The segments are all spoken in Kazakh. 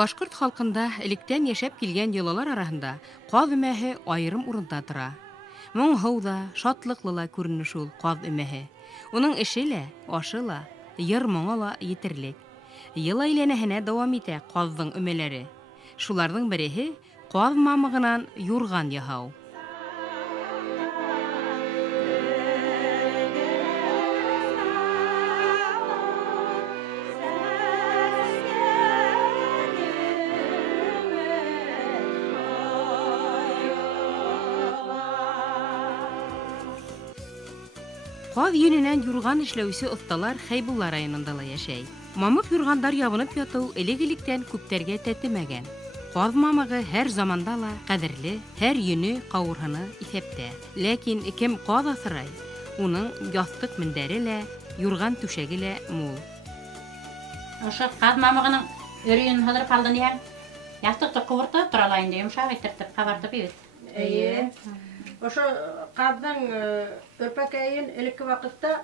Башкорт халкында электән яшәп килгән йолалар арасында каз өмәһе айрым урында тора. Моңһыу да, шатлыклы ла күренеш ул каз өмәһе. Уның эше лә, ашы ла, йыр-моңы ла етерлек. Ел әйләнәһенә дәвам итә казның өмәләре. Шуларның береһе каз мамыгынан юрган яһау. Каз йөненән юрган эшләүче осталар Хайбулла районында ла яшәй. Мамык юргандар ябынып яту элек-электән күптәргә тәтемәгән. Каз мамыгы һәр заманда ла кадерле, һәр йөне кавырһыны исәптә. Ләкин кем каз асрай, уның ястык мендәре лә, юрган түшәге лә мул. Ошо каз мамыгының өрөйөн һалдырып алдын я. Ястыкты куыртып туралайын дим, шагы итеп кабартып бит. Әйе. Ошо казның өрпәкәйен элекке вакытта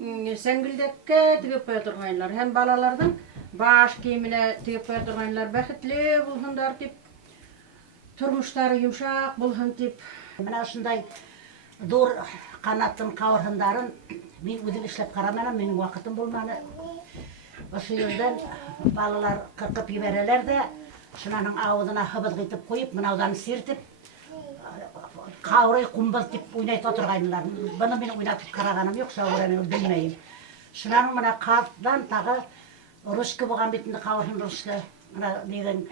сәңгелдәккә тигеп куя торганнар. Һәм балаларның баш киеменә тигеп куя торганнар. Бәхетле булһындар дип, тормышлары йомшак булһын дип. Менә шундай зур канатын кавырһындарын мин үзем эшләп карамадым, минем вакытым булмады. Ошо yerдән балалар кыркып җибәрәләр дә, шуның авызына хыбыз итеп куеп, менаудан сиртеп Каурай кумбал тип уйнай татырганнар. Баны мен уйнатып караганым юк, шагыраны белмәйм. Шуның менә каздан тагы русский булган битендә кавырын русский. Менә дигән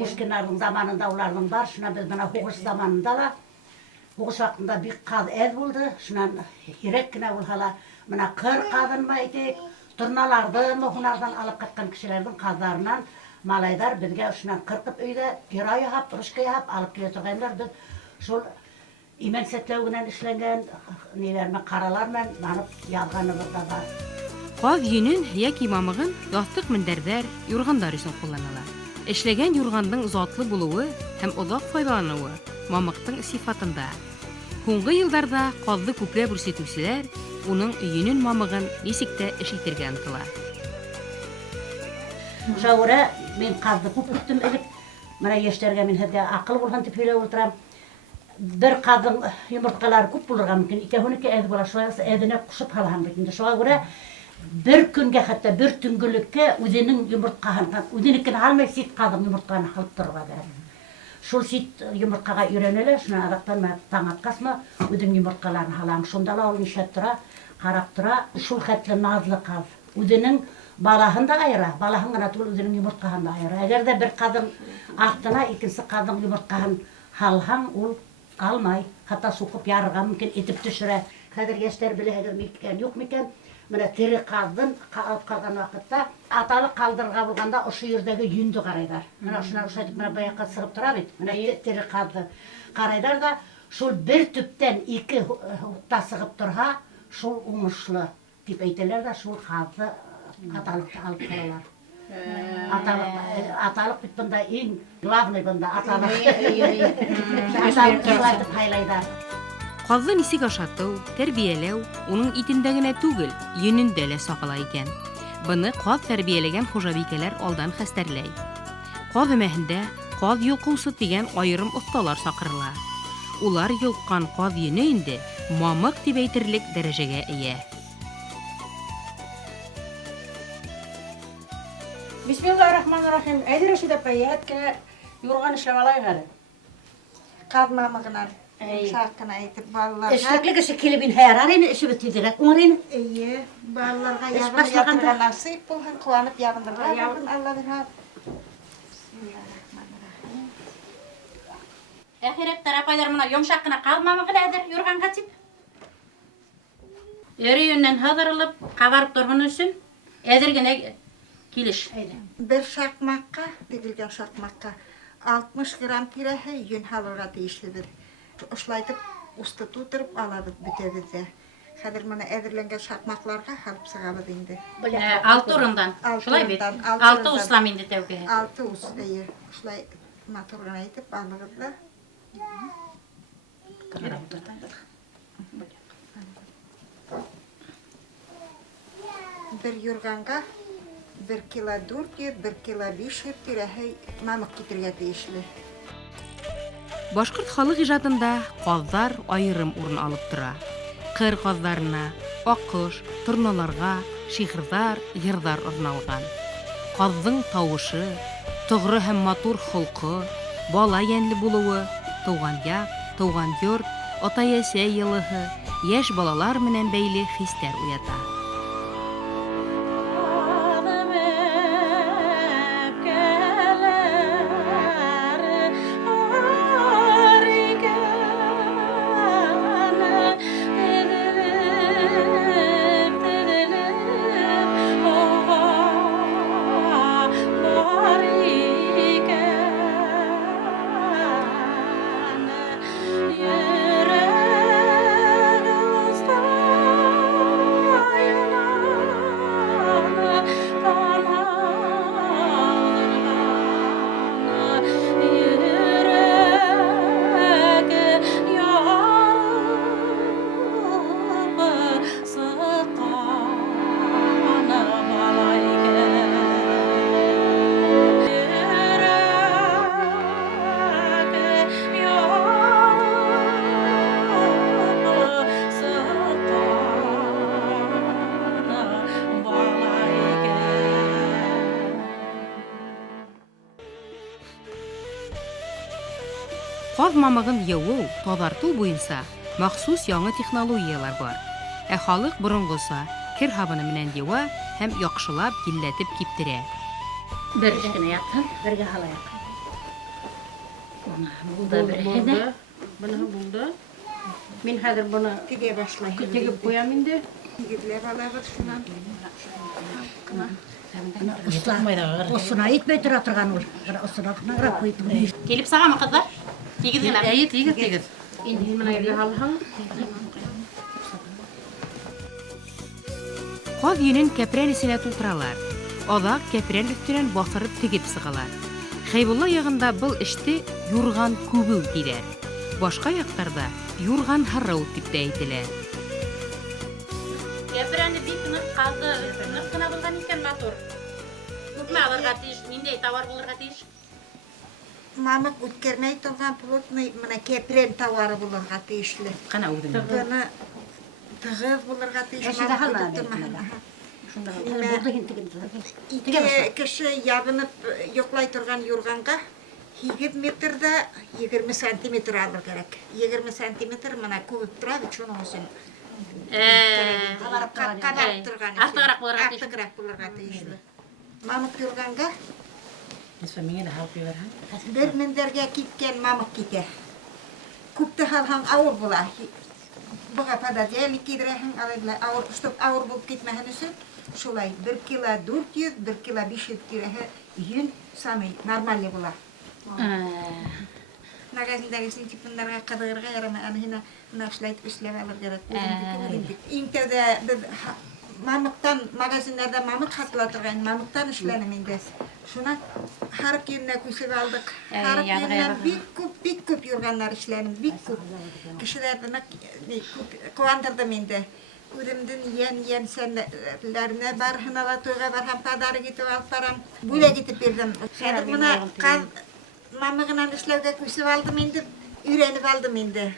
Пушкиннарның заманында уларның бар, шуна без менә хугыш заманында ла хугыш вакытында бик каз әз булды. Шуннан кирәк кенә булһа менә кыр казын әйтик, турналарды мөхнардан алып каткан кешеләрнең казларыннан малайдар безгә шуннан кыркып өйдә пера яһап, русский яһап алып килә торганнар. Без шул имен сәтләүгеннән эшләнгән ниләрне каралармен барып язганыбыз да бар. Каз йөнен яки мамыгын ястык мендәрдәр, юргандар өчен кулланалар. Эшләгән юрганның затлы булуы һәм озак файдалануы мамыктың сифатында. Һуңгы елларда казны күпләп үрсетүчеләр уның йөнен мамыгын ничек тә эш итәргә омтыла. Шагыра мен казны күп күттем элек. Менә яшьләргә мин һәргә акыл булган дип һөйләп утырам. Bir kadın yumurtkalar küp bulurga mümkün. İki ez bola şoya edine kuşup halhan bitinde. Şoya göre bir günge hatta bir tüngülükke üzerinin yumurtkahan, üzerinkini halmay sit kadın yumurtkanı halıp durga der. Şol sit yumurtkaga öğrenele, şuna adaktan mı taŋat kasma, üzerinin yumurtkalarını halan. Şondala ol nişet tura, karap tura, şol hatlı nazlı kaz. Üzerinin balahın da ayıra, balahın gana tugul üzerinin yumurtkahan da ayıra. Eğer de bir kadın ahtına ikincisi kadın yumurtkahan halhan ol almay, hatta sokup yarıga mümkün etip düşüre. Kadir gençler bile edir miken yok miken, mene teri kazdın, alıp kalgan vakitte atalı kaldırga bulganda o şu yerdeki yündü karaydar. Mene şuna uşaydık, mene bayakka sığıp durabit, mene teri kazdı karaydar da şul bir tüpten iki hukta sığıp durha, şul umuşlu tip eyteler de şul kazdı atalıkta alıp kalalar. Atalık bit bunda en главный bunda atalık. Atalık haylaylar. Казны нисек ашату, тәрбияләү уның итендә генә түгел, йөнендә лә сакла икән. Буны каз тәрбияләгән хуҗабикәләр алдан хәстәрләй. Каз өмәһендә каз йолкуысы дигән аерым осталар сакырыла. Улар йолккан каз йөне инде мамык дип әйтерлек дәрәҗәгә ия. Bismillahirrahmanirrahim. Әйдер шуда паятка юрган эшләп алайгы. Каз мамыгынан Şarkını aytıp ballarga. Eşlikli kişi kilibin herarını işi bitirerek umarım. İyi, ballarga Eş yağın başlaganda. yatırgan nasip bulhan, kuanıp yağındırga. Yağın Allah bir hal. Ahiret tarafaylar buna yumuşakkına kalmamak nedir yurgan kaçıp. Örüyünden hazırlıp kabarıp durgun üçün edirgene kiliş. Bir şakmakka, dikilgen şakmakka 60 gram pirehe yün halırga deyişlidir. Uşlaytıp usta tuturup aladık bütebizde. Kadir bana edirlengen şakmaklarga halıp sığalıd indi. Altı orundan. Şulay bit. Altı uslam indi tevke. 6 us iyi. Uşlay motorgan aytıp alırdı. Bir yurganga 1 kilo 400, 1 kilo 500 pirehe mamık getirge deyişli. Башкорт халык ижадында казлар айрым урын алып тора. Кыр казларына, аккош, турналарга, шигырьләр, йырдар орналган. Казның тавышы, тогры һәм матур холкы, бала янле булуы, туган як, туган йорт, ата-ясә йылыһы, яшь балалар менән бәйле хистәр уята. Каз мамыгын йыуу, тазартуу буенча махсус яңа технологиялар бар. Халык борынгыса кир хабыны менән юа һәм яхшылап килләтеп киптерә. Bir kişine yattın. Birge halayak. Bu da bir hede. Bana buldu. Min hazır bunu Tige başlayın. tegib koyam indi. Tigidler alabır şundan. Osuna itmey tura turgan ol. Osuna kınarak koyup. Gelip sağa mı kızlar? Tigiz gene. Әйе, тигез. Indi mana yerga halhan. Каз йөнен кәпрән исенә тутыралар. Азак кәпрән өстенән басырып тигеп сыгалар. Хайбулла ягында был эште юрган күбү диләр. Башка яктарда юрган харрау дип тә әйтелә. Кепрәне бик нык калды. Нык кына булган икән матур. Күпме алырга тиеш, ниндәй товар булырга тиеш? Mamık ütkerney turgan plotный mana kepren tavarı bulurga teyişli. Кана үдем. Bana tığız bulurga teyişli. Eşi de halına İki kişi yabınıp yoklay turgan yurganга 20 metrde 20 santimetr alır gerek. 20 santimetr mana kubip turab üçün olsun. Kabarıp turgan. Artıqırak bulurga teyеш. Artıqırak bulurga teyişli. Mamık yurganга Нисфәмиңә дә халып йөрәһәң. bir minderge kitken mamık kite. Kupta halhan ağır bula. Buğa pada diyelik kidirəhin alayla ağır stop ağır bulup gitmehen üçün şulay 1 kilo 400 1 kilo 500 kirehe yün sami normalli bula. Magazindagi tipinlarga qadırga yarama ana hina nafslayt üstlep alır gerek. İntede mamıktan magazinlarda mamık hatırlatırgan mamıktan işlenim indes. Şuna har gününe küsüp aldık. Har gününe bik küp yurganlar işlenim, bik küp. Kişilerden kuvandırdım indi. Ürümdün yen senlerine bar hınala toyga barham padarı gitip alıp baram. Böyle gitip birdim. Şedir buna kaz mamıgınan işlevge küsüp aldım indi. Ürenip aldım indi.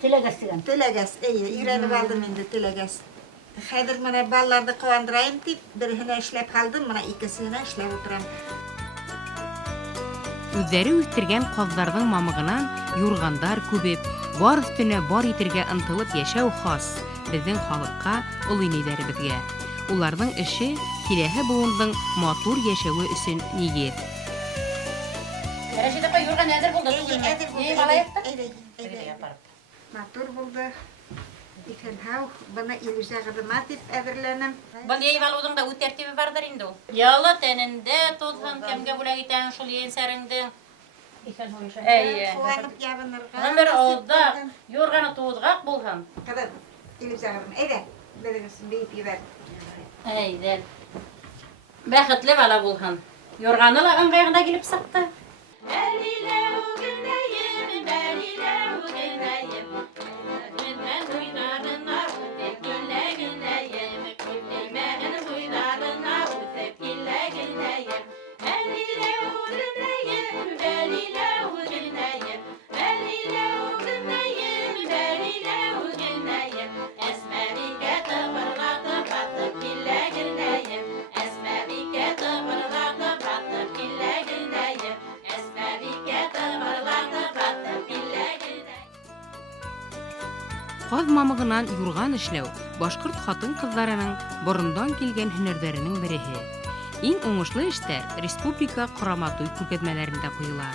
Telegas, iyi, ürenip aldım indi telegas. Haydır bana ballarda kuvandırayım deyip birine işlep kaldım, bana ikisine işlep oturam. Үзләре үстергән казларның мамыгынан юргандар күбеп, бар өстенә бар итергә ынтылып яшәү хас безнең халыкка, олы инәйләребезгә. Уларның эше киләһе буынның матур яшәүе өчен нигез. Рәшидә апа юрган әзер булды түгелме? Балаяктыр? Матур булды. Икенһау, бына илүзәгыдыма дип әҙерләнем. Был ейіп алудың да үт тәртибе бардыр инде ул. Ялы тәнендә тозһын, кемгә бүләк итәң шул ейенсәреңдең. Әйе. Куанып ябынырға. Гомер ауызда юрганы туызғақ булһын. Кыдыр, илүзәгыдым. Әйдә, бәлегесен бейіп ебәр. Әйдән. Бәхетле бала булһын. Юрганы ла ыңғайғында килеп сыҡты. Каз мамыгынан юрган эшләү башкорт хатын-кызларының борындан килгән һөнәрләренең береһе. Иң уңышлы эштәр республика караматуй күргәзмәләрендә куела.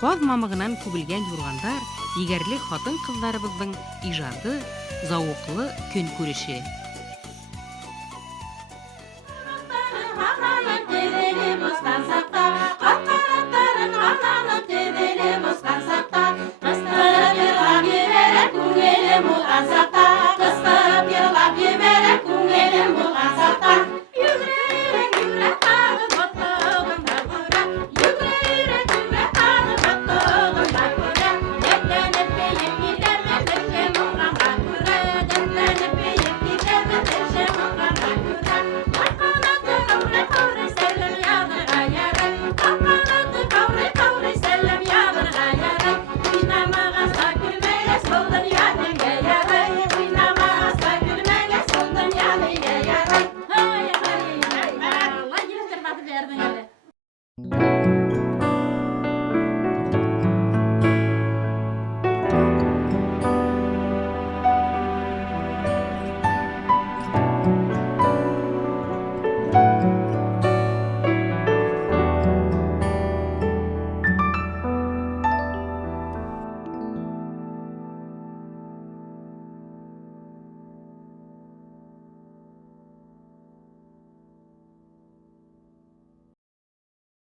Каз мамыгынан күбелгән юргандар егәрле хатын-кызларыбызның иҗады, зауыклы көн күреше.